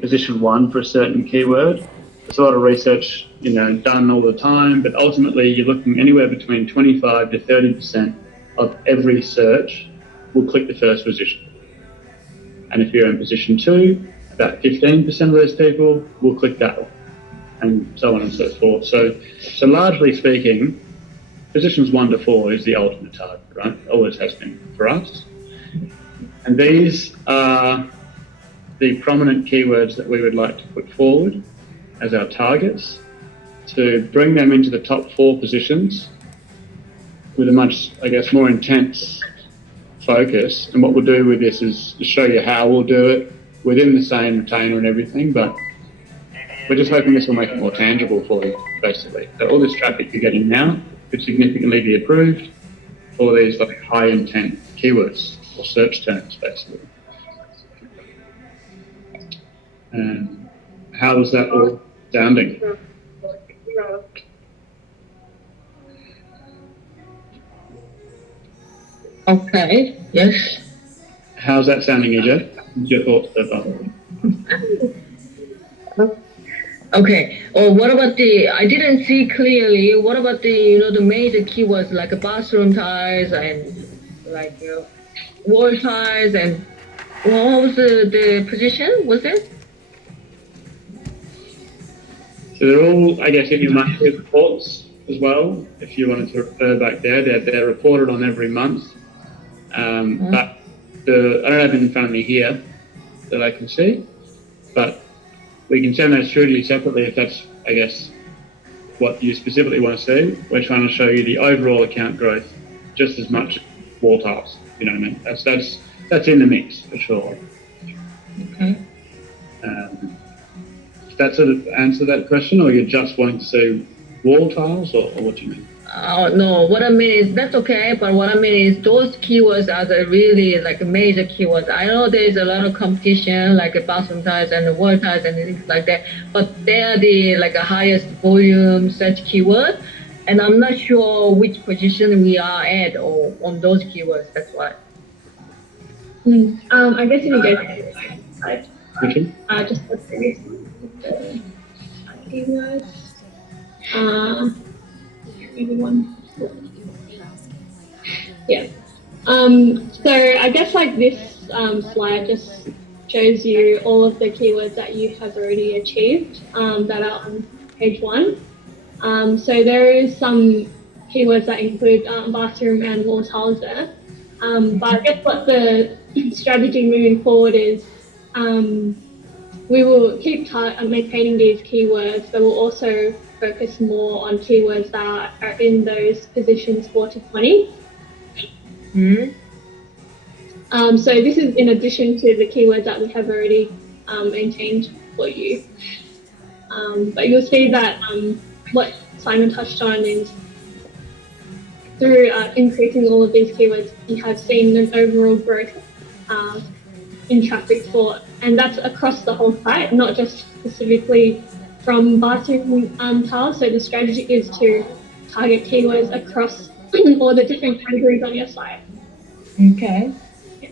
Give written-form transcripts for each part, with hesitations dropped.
position one for a certain keyword. There's a lot of research, done all the time, but ultimately you're looking anywhere between 25 to 30% of every search will click the first position. And if you're in position two, about 15% of those people will click that one, and so on and so forth. So largely speaking, positions 1 to 4 is the ultimate target, right? Always has been for us. And these are the prominent keywords that we would like to put forward as our targets to bring them into the top 4 positions with a much, more intense focus. And what we'll do with this is to show you how we'll do it within the same retainer and everything, but we're just hoping this will make it more tangible for you, basically. So all this traffic you're getting now could significantly be improved for these high intent keywords or search terms, basically. How is that all sounding? Okay, yes. How's that sounding, EJ? What's your thoughts so far? Okay. What about I didn't see clearly, what about the major keywords like bathroom tiles and wall tiles, and what was the position, was it? So they're all, in your monthly reports as well. If you wanted to refer back there, they're reported on every month. But I don't have it in front of me here that I can see, but we can send those through to you separately if that's, what you specifically want to see. We're trying to show you the overall account growth just as much as wall tiles. You know what I mean? That's in the mix for sure. Okay. Does that sort of answer that question, or you're just wanting to see wall tiles, or what do you mean? No, what I mean is that's okay, but what I mean is those keywords are the really major keywords. I know there's a lot of competition like bathroom tiles and wall tiles and things like that, but they are the highest volume search keyword, and I'm not sure which position we are at or on those keywords. That's why. I guess if you go to the side, just the previous one, the keywords. Maybe one. Yeah. So I guess this slide just shows you all of the keywords that you have already achieved that are on page 1. So there is some keywords that include bathroom and wall tiles there. But I guess what the strategy moving forward is, we will keep maintaining these keywords, but we'll also focus more on keywords that are in those positions 4 to 20. So this is in addition to the keywords that we have already maintained for you. But you'll see that what Simon touched on is through increasing all of these keywords, you have seen an overall growth in traffic and that's across the whole site, not just specifically from bathroom tiles. So the strategy is to target keywords across all the different categories on your site. Okay. Yeah.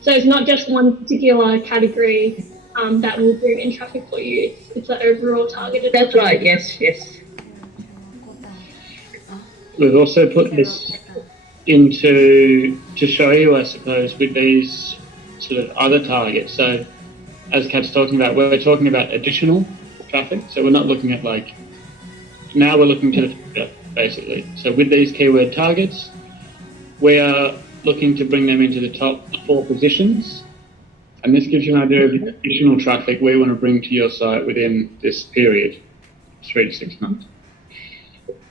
So it's not just one particular category that will bring in traffic for you. It's an overall targeted. That's right. Yes. We've also put this to show you, I suppose, with these sort of other targets. So as Kat's talking about, we're talking about additional traffic. So we're not looking at now we're looking to the future, basically. So with these keyword targets, we are looking to bring them into the top 4 positions. And this gives you an idea of the additional traffic we want to bring to your site within this period, 3 to 6 months.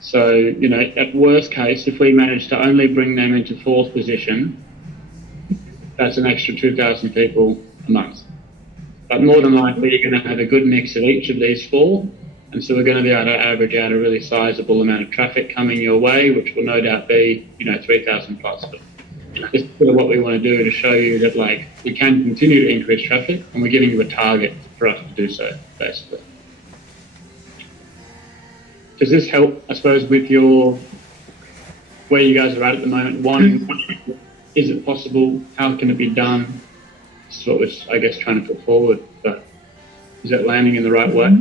So, at worst case, if we manage to only bring them into 4th position, that's an extra 2,000 people a month. But more than likely, you're going to have a good mix of each of these 4. And so we're going to be able to average out a really sizable amount of traffic coming your way, which will no doubt be, 3,000 plus. But this is sort of what we want to do to show you that, we can continue to increase traffic, and we're giving you a target for us to do so, basically. Does this help, I suppose, with where you guys are at the moment? One, is it possible? How can it be done? This is what we're, trying to put forward. But Is that landing in the right way?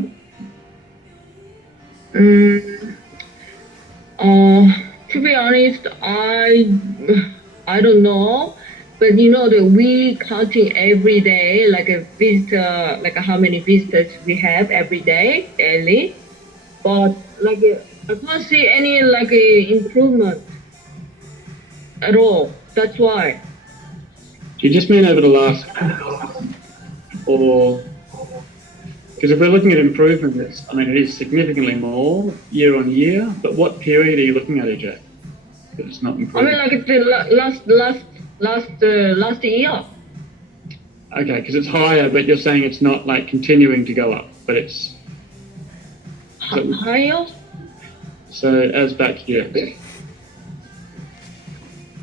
To be honest, I don't know, but you know that we counting every day like a visitor, like how many visitors we have every day daily, but like I can't see any like improvement at all. That's why. Do you just mean over the last, or because if we're looking at improvement, I mean, it is significantly more year on year. But what period are you looking at, EJ? That it's not I mean, improving. like the last year. Okay, because it's higher, but you're saying it's not like continuing to go up, but it's Higher? so as back here.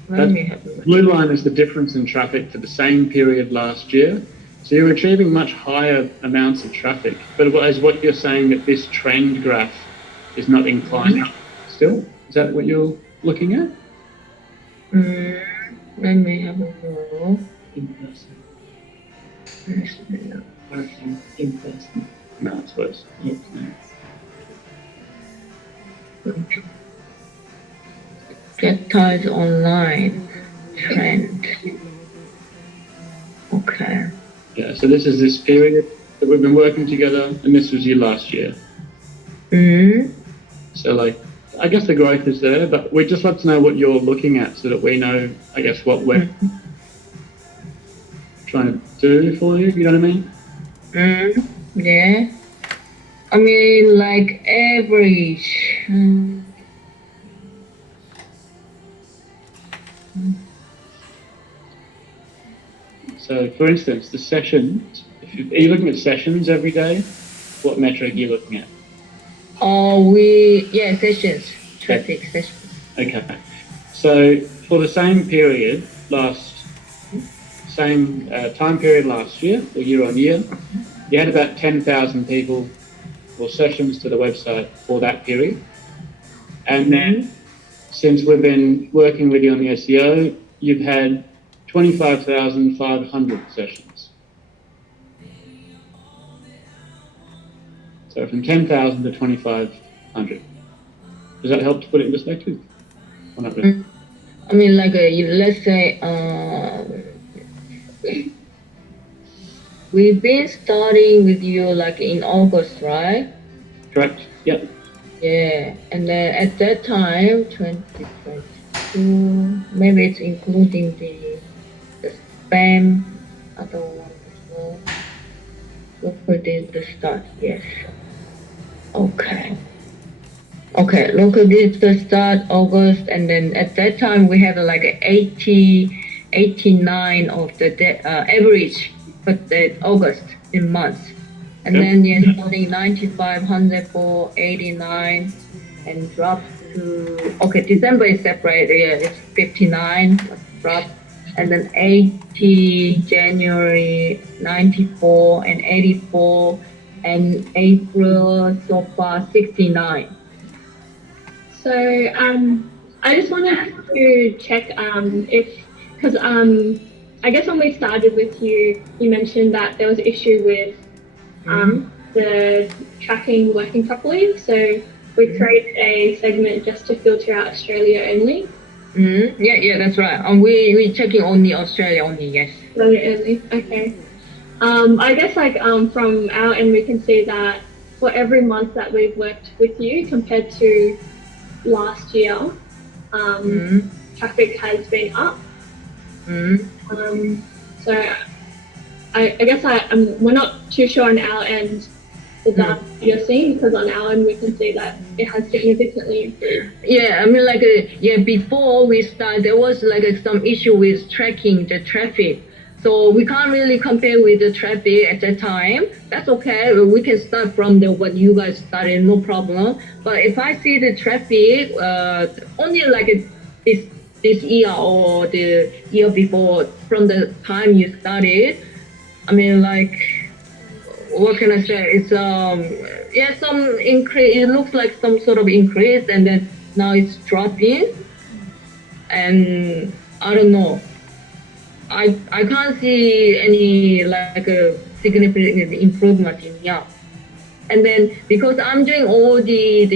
Let me have a look. Blue line is the difference in traffic for the same period last year. So you're achieving much higher amounts of traffic, but is what you're saying that this trend graph is not inclining still? Is that what you're looking at? Let me have a look. Working in person. No, it's worse. Yes. Get tied online trend. Okay. Yeah, so this is this period that we've been working together, and this was you last year. So like, I guess the growth is there, but we'd just love to know what you're looking at so that we know, I guess, what we're trying to do for you, you know what I mean? Yeah. I mean, like average. So for instance, the sessions, are you looking at sessions every day? What metric are you looking at? Sessions, traffic sessions. Okay. So for the same period, time period last year, or year on year, you had about 10,000 people or sessions to the website for that period. And then since we've been working with you on the SEO, you've had 25,500 sessions. So from 10,000 to 2,500. Does that help to put it in perspective? Or not really? I mean, like, let's say, we've been starting with you like in August, right? Correct? Yep. Yeah, and then at that time, 2022, maybe it's including the spam, other one as well. Look for the start, yes. Okay. Okay, look at this, the start August, and then at that time we had like 89 of the average for the August in months. And then starting 9,500 for 89 and dropped to, okay, December is separate, it's 59, dropped. And then 80 January, 94 and 84, and April so far 69. So I just wanted to check because I guess when we started with you, you mentioned that there was an issue with the tracking working properly. So we created a segment just to filter out Australia only. Yeah, that's right. We checking only Australia only, yes. Australia only, okay. I guess from our end we can see that for every month that we've worked with you compared to last year, traffic has been up. So I guess we're not too sure on our end the data you're seeing, because on our end we can see that it has significantly improved. Yeah, I mean before we start there was some issue with tracking the traffic. So we can't really compare with the traffic at that time. That's okay. We can start from what you guys started, no problem. But if I see the traffic only this year or the year before, from the time you started, I mean what can I say? It's some increase. It looks like some sort of increase, and then now it's dropping. And I don't know. I can't see any significant improvement in Yelp. And then because I'm doing all the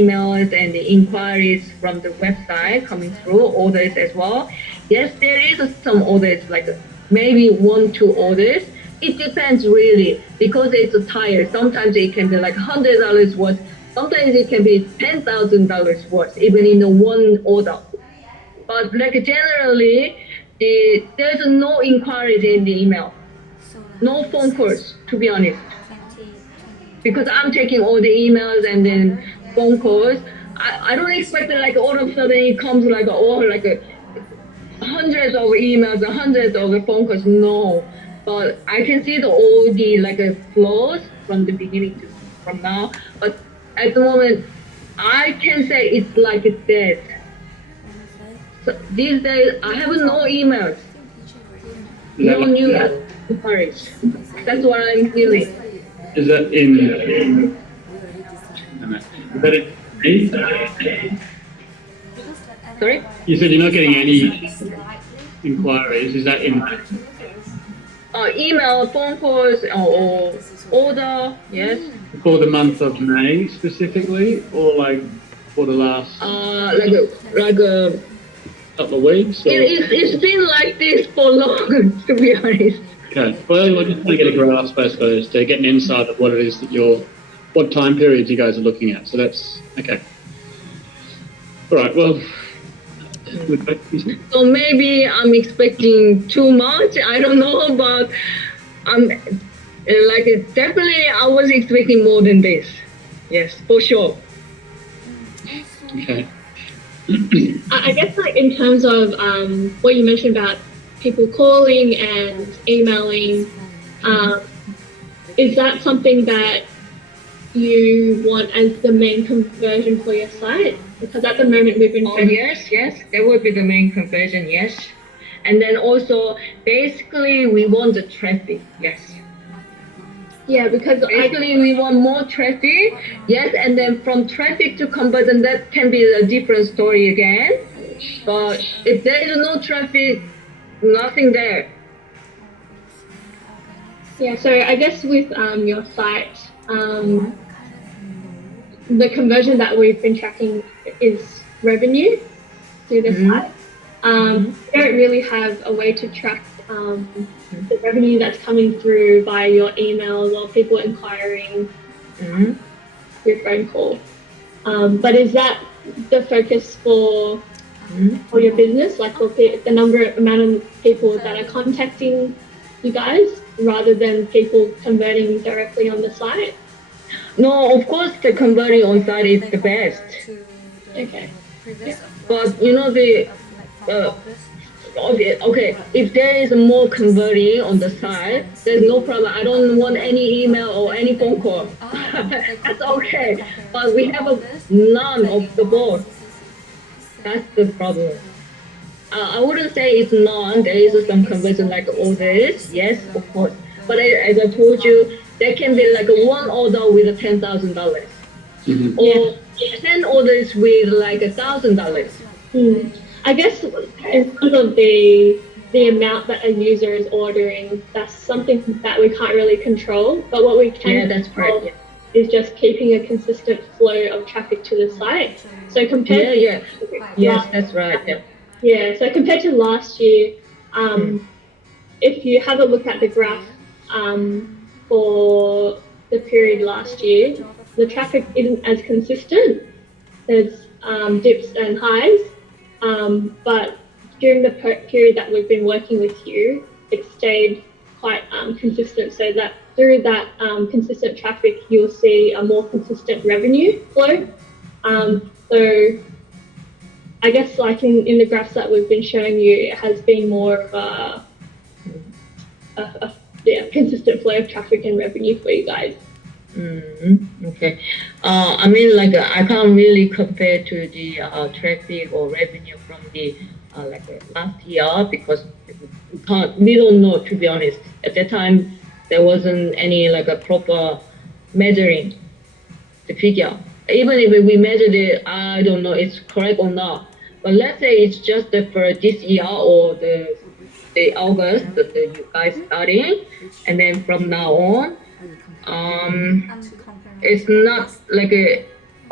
emails and the inquiries from the website coming through, orders as well. Yes, there is some orders, like maybe 1-2 orders. It depends really because it's a tire. Sometimes it can be like $100 worth. Sometimes it can be $10,000 worth, even in the one order. But like generally, there's no inquiries in the email, no phone calls, to be honest. Because I'm taking all the emails and then phone calls. I don't expect that like all of a sudden it comes like hundreds of emails, hundreds of phone calls. No, but I can see all the like flows from the beginning to from now. But at the moment, I can say it's like it's dead. So these days I have no emails, no new inquiries. That's what I'm feeling. Is that in Sorry? You said you're not getting any inquiries. Is that in Email, phone calls, or order, yes. for the month of May specifically, or like for the last Like a couple of weeks? Or? it's been like this for long, to be honest. Okay. Well, we're just trying to get a grasp, I suppose, to get an insight of what it is that what time periods you guys are looking at. So that's okay. All right. Well. So maybe I'm expecting too much. I don't know, but I'm definitely I was expecting more than this. Yes, for sure. Okay. I guess like in terms of what you mentioned about people calling and emailing, is that something that you want as the main conversion for your site? Because at the moment we've been Yes, that would be the main conversion, yes. And then also basically we want the traffic, yes. yeah, because Basically we want more traffic, yes, and then from traffic to conversion that can be a different story again. But if there is no traffic, nothing there. yeah, so I guess with your site, the conversion that we've been tracking is revenue through the site. We don't really have a way to track the revenue that's coming through via your emails or people inquiring through phone call. But is that the focus for your business, like for the amount of people that are contacting you guys, rather than people converting directly on the site? No, of course the converting on site is the best. Okay. But you know okay, if there is more converting on the site, there's no problem. I don't want any email or any phone call. That's okay. But we have none of the both. That's the problem. I wouldn't say it's none. There is some conversion like orders, yes, of course. But as I told you, there can be like one order with $10,000, or 10 orders with like $1,000. I guess in terms of the amount that a user is ordering, that's something that we can't really control. But what we can that's control correct. is just keeping a consistent flow of traffic to the site. So compared Yes, that's right. Yeah. So compared to last year, if you have a look at the graph for the period last year, the traffic isn't as consistent. There's dips and highs, but during the period that we've been working with you, it stayed quite consistent, so that through that consistent traffic, you'll see a more consistent revenue flow. So I guess like in the graphs that we've been showing you, it has been more of a consistent flow of traffic and revenue for you guys. Okay. I mean, like I can't really compare to the traffic or revenue from the last year because we don't know, to be honest. At that time, there wasn't any like a proper measuring the figure. Even if we measured it, I don't know it's correct or not. But let's say it's just for this year or the the August that you guys starting, and then from now on, it's not like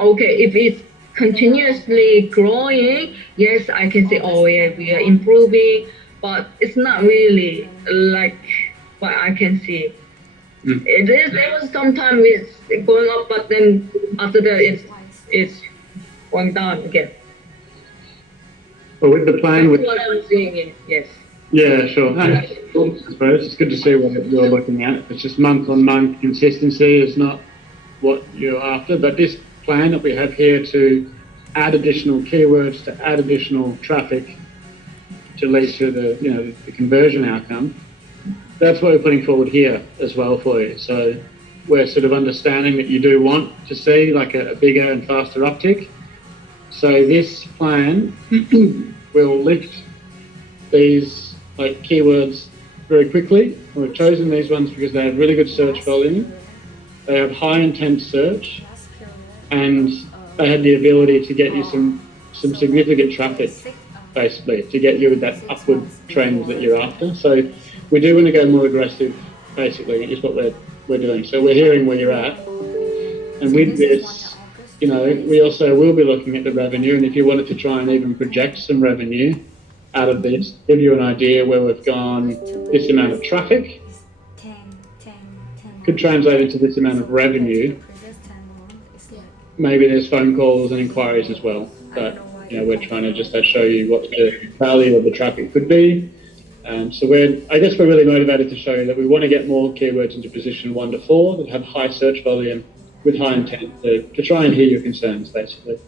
okay, if it's continuously growing, yes, I can say, oh yeah, we are improving, but it's not really like what I can see. It is, there was sometimes it's going up, but then after that it's going down again. But with the plan, That's what I'm seeing. Yes. yeah, sure. I suppose it's good to see what you're looking at. It's just month on month consistency is not what you're after, but this plan that we have here to add additional keywords, to add additional traffic to lead to the conversion outcome, that's what we're putting forward here as well for you. So we're sort of understanding that you do want to see like a bigger and faster uptick. So this plan will lift these like keywords very quickly. We've chosen these ones because they have really good search volume, they have high intent search, and they have the ability to get you some significant traffic, basically, to get you with that upward trend that you're after. So we do want to go more aggressive, basically, is what we're doing. So we're hearing where you're at, and with this, we also will be looking at the revenue, and if you wanted to try and even project some revenue out of this, give you an idea where we've gone, this amount of traffic could translate into this amount of revenue. Maybe there's phone calls and inquiries as well, but we're trying to just show you what the value of the traffic could be. So I guess we're really motivated to show you that we want to get more keywords into position 1 to 4 that have high search volume with high intent to try and hear your concerns, basically.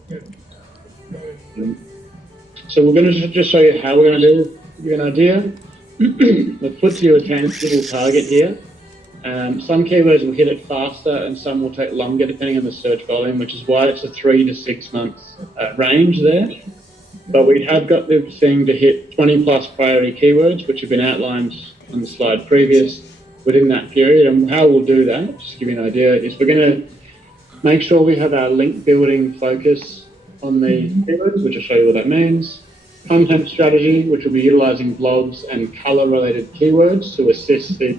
So we're going to just show you how we're going to do. Give you an idea. We've put to you a tangible target here. Some keywords will hit it faster and some will take longer depending on the search volume, which is why it's a 3 to 6 months range there. But we have got the thing to hit 20 plus priority keywords, which have been outlined on the slide previous within that period. And how we'll do that, just to give you an idea, is we're going to make sure we have our link building focus on the keywords, which I'll show you what that means. Content strategy, which will be utilizing blogs and color related keywords to assist the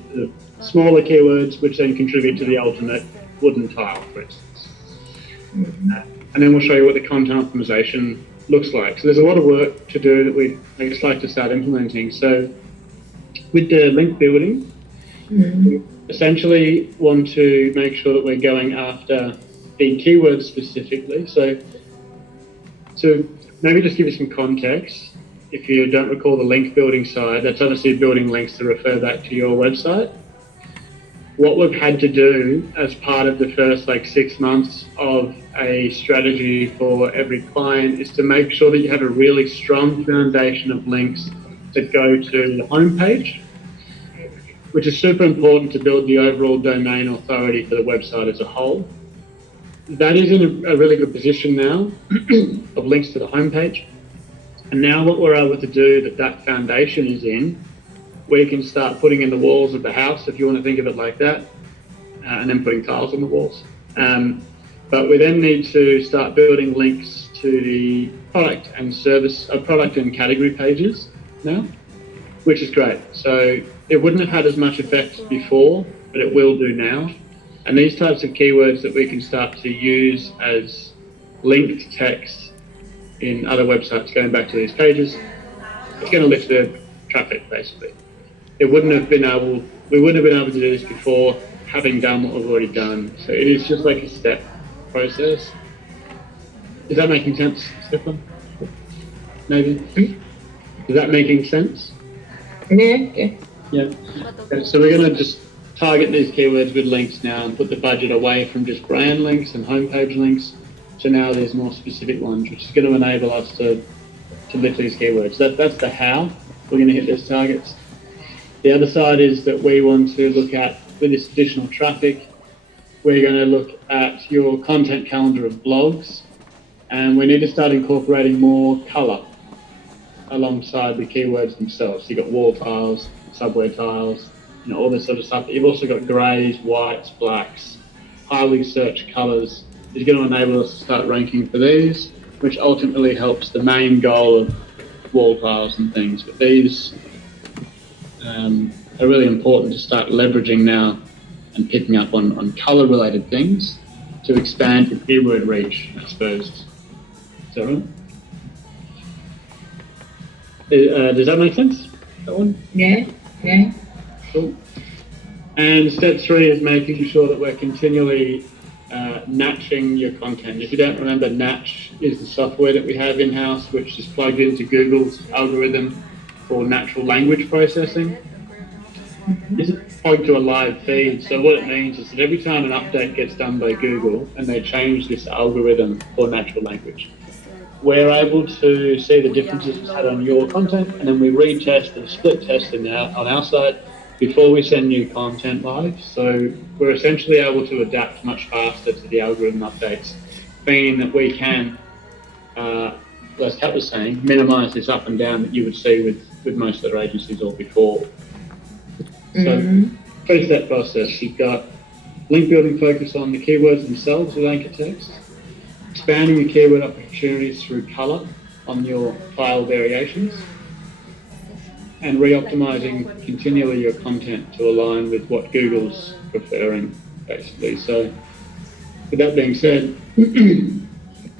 smaller keywords, which then contribute to the ultimate wooden tile, for instance. And then we'll show you what the content optimization looks like. So there's a lot of work to do that we'd like to start implementing. So with the link building, we essentially want to make sure that we're going after the keywords specifically. So maybe just give you some context. If you don't recall the link building side, that's obviously building links to refer back to your website. What we've had to do as part of the first 6 months of a strategy for every client is to make sure that you have a really strong foundation of links that go to the homepage, which is super important to build the overall domain authority for the website as a whole. That is in a really good position now of links to the homepage. And now what we're able to do that foundation is in, we can start putting in the walls of the house, if you want to think of it like that, and then putting tiles on the walls. But we then need to start building links to the product and product and category pages now, which is great. So it wouldn't have had as much effect before, but it will do now. And these types of keywords that we can start to use as linked text in other websites going back to these pages, it's going to lift the traffic, basically. We wouldn't have been able to do this before, having done what we've already done. So it is just like a step process. Is that making sense, Stefan? Maybe? Is that making sense? Yeah. Okay, so we're going to just target these keywords with links now and put the budget away from just brand links and homepage links to now there's more specific ones, which is going to enable us to lift these keywords. That's the how we're going to hit those targets. The other side is that we want to look at, with this additional traffic, we're going to look at your content calendar of blogs, and we need to start incorporating more color alongside the keywords themselves. So you've got wall tiles, subway tiles, all this sort of stuff. You've also got greys, whites, blacks, highly searched colors. Is going to enable us to start ranking for these, which ultimately helps the main goal of wall tiles and things. But these are really important to start leveraging now and picking up on color related things to expand your keyword reach, I suppose. Is that right? Does that make sense? That one? Yeah. Cool. And step 3 is making sure that we're continually natching your content. If you don't remember, Natch is the software that we have in-house, which is plugged into Google's algorithm for natural language processing. This is plugged to a live feed, so what it means is that every time an update gets done by Google and they change this algorithm for natural language, we're able to see the differences it's had on your content, and then we retest and split test it on our side before we send new content live. So we're essentially able to adapt much faster to the algorithm updates, meaning that we can, as Kat was saying, minimize this up and down that you would see with most other agencies or before. So 3-step process. You've got link building focus on the keywords themselves with anchor text, expanding your keyword opportunities through color on your file variations, and re-optimizing continually your content to align with what Google's preferring, basically. So with that being said,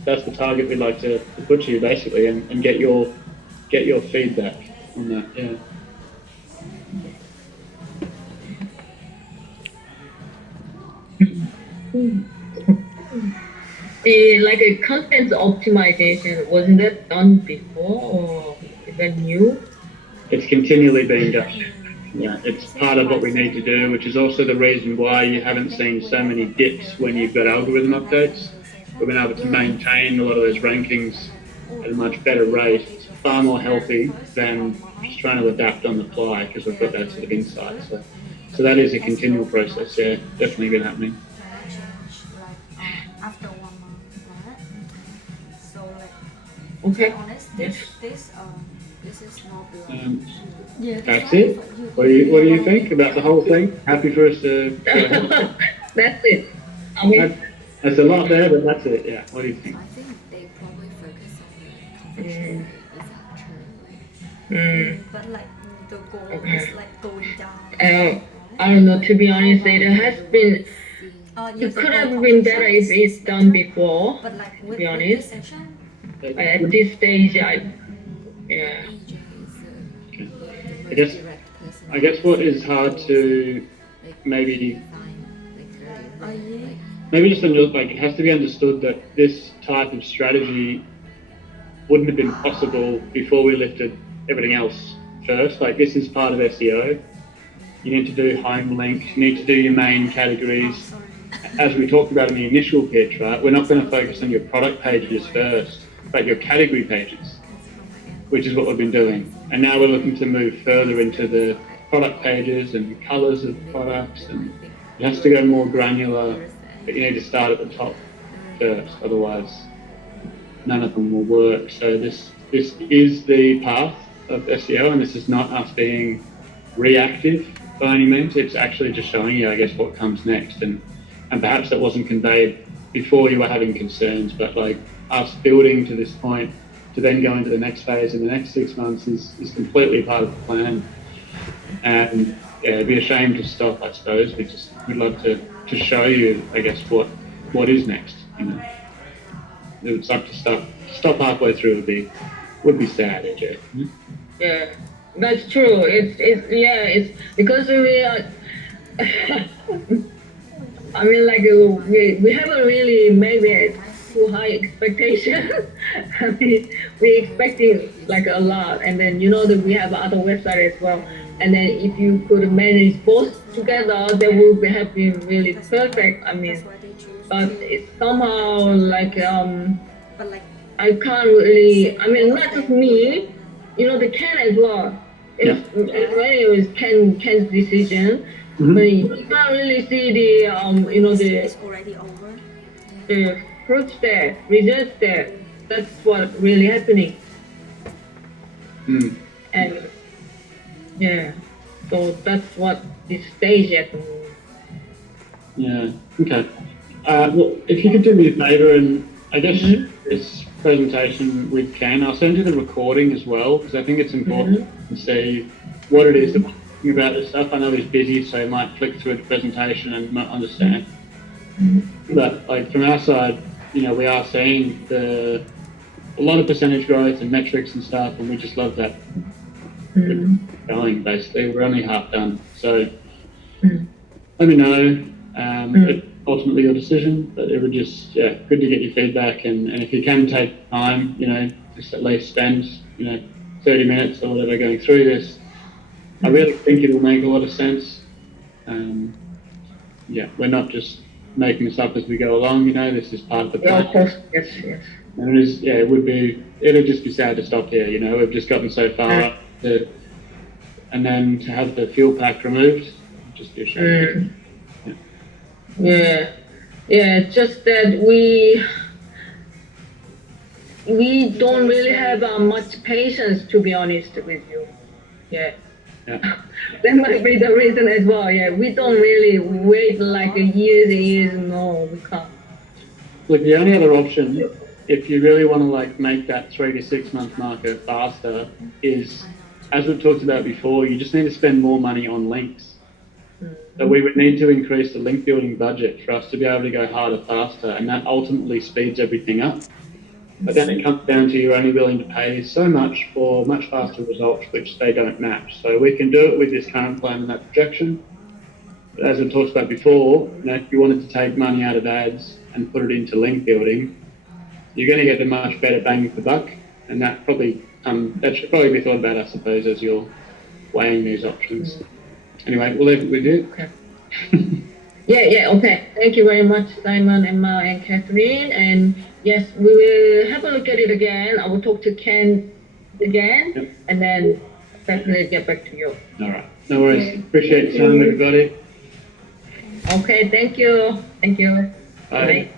that's the target we'd like to put to you, basically, and get your feedback on that. Yeah. Like a content optimization, wasn't that done before, or is that new? It's continually being done. Yeah, it's part of what we need to do, which is also the reason why you haven't seen so many dips when you've got algorithm updates. We've been able to maintain a lot of those rankings at a much better rate. It's far more healthy than just trying to adapt on the fly, because we've got that sort of insight. So that is a continual process. Yeah, definitely been happening. After 1 month, right? So like, Okay. to be honest, this is not the That's it. What do you think about the whole thing? Happy for us to. That's it. I mean, That's a lot there, but that's it. Yeah. What do you think? I think they probably focus on the conversion is actually, but like the goal is like going down. I don't know. To be honest, it has been. It could have been better if it's done before. But like To be honest, this section, at this stage, I guess what is hard to maybe just like, it has to be understood that this type of strategy wouldn't have been possible before we lifted everything else first. Like, this is part of SEO. You need to do home links, you need to do your main categories. As we talked about in the initial pitch, right, we're not going to focus on your product pages first, but your category pages, which is what we've been doing. And now we're looking to move further into the product pages and colors of products, and it has to go more granular, but you need to start at the top first, otherwise none of them will work. So this is the path of SEO, and this is not us being reactive by any means. It's actually just showing you, I guess, what comes next, and perhaps that wasn't conveyed before you were having concerns, but like us building to this point to then go into the next phase in the next 6 months is completely part of the plan. And yeah, it'd be a shame to stop, I suppose. We'd love to show you, I guess, what is next. You know, it would suck to stop halfway through. Would be sad, AJ. yeah, that's true. It's because we are. I mean, like we haven't really maybe too high expectation. I mean, we're expecting like a lot, and then that we have other websites as well. And then if you could manage both together, that would have been really perfect. I mean, but it's somehow like but like I can't really. I mean, not just me. The Ken as well. It was Ken's decision. But you can't really see it's already over. the fruits there, results there. That's what really happening. And yeah, so that's what this stage at the moment. Yeah. Okay. Well, if you could do me a favour, and I guess this presentation with Ken, I'll send you the recording as well, because I think it's important to see what it is that talking about this stuff. I know he's busy, so he might flick through the presentation and not understand. But like from our side, you know, we are seeing a lot of percentage growth and metrics and stuff, and we just love that going. Basically, we're only half done, so let me know. It's ultimately your decision, but it would just good to get your feedback, and if you can take time, you know, just at least spend 30 minutes or whatever going through this. I really think it will make a lot of sense. We're not just making this up as we go along, you know, this is part of the Yeah, plan. of course. Yes. And it'd just be sad to stop here, you know, we've just gotten so far up and then to have the fuel pack removed, it'd just be a shame. Yeah, it's just that we don't really have much patience, to be honest with you. Yeah. That might be the reason as well. Yeah, we don't really wait like years and years. No, we can't. Look, the only other option, if you really want to like make that 3 to 6 month marker faster, is, as we've talked about before, you just need to spend more money on links. So we would need to increase the link building budget for us to be able to go harder, faster, and that ultimately speeds everything up. But then it comes down to you're only willing to pay so much for much faster results, which they don't match. So we can do it with this current plan and that projection. But as we talked about before, if you wanted to take money out of ads and put it into link building, you're going to get a much better bang for the buck, and that should probably be thought about, I suppose, as you're weighing these options. Anyway, we'll leave it with you. Okay. Okay. Thank you very much, Simon, Emma, and Catherine. And yes, we will have a look at it again. I will talk to Ken again, and then definitely get back to you. All right. No worries. Appreciate your time, everybody. Okay. Thank you. Bye.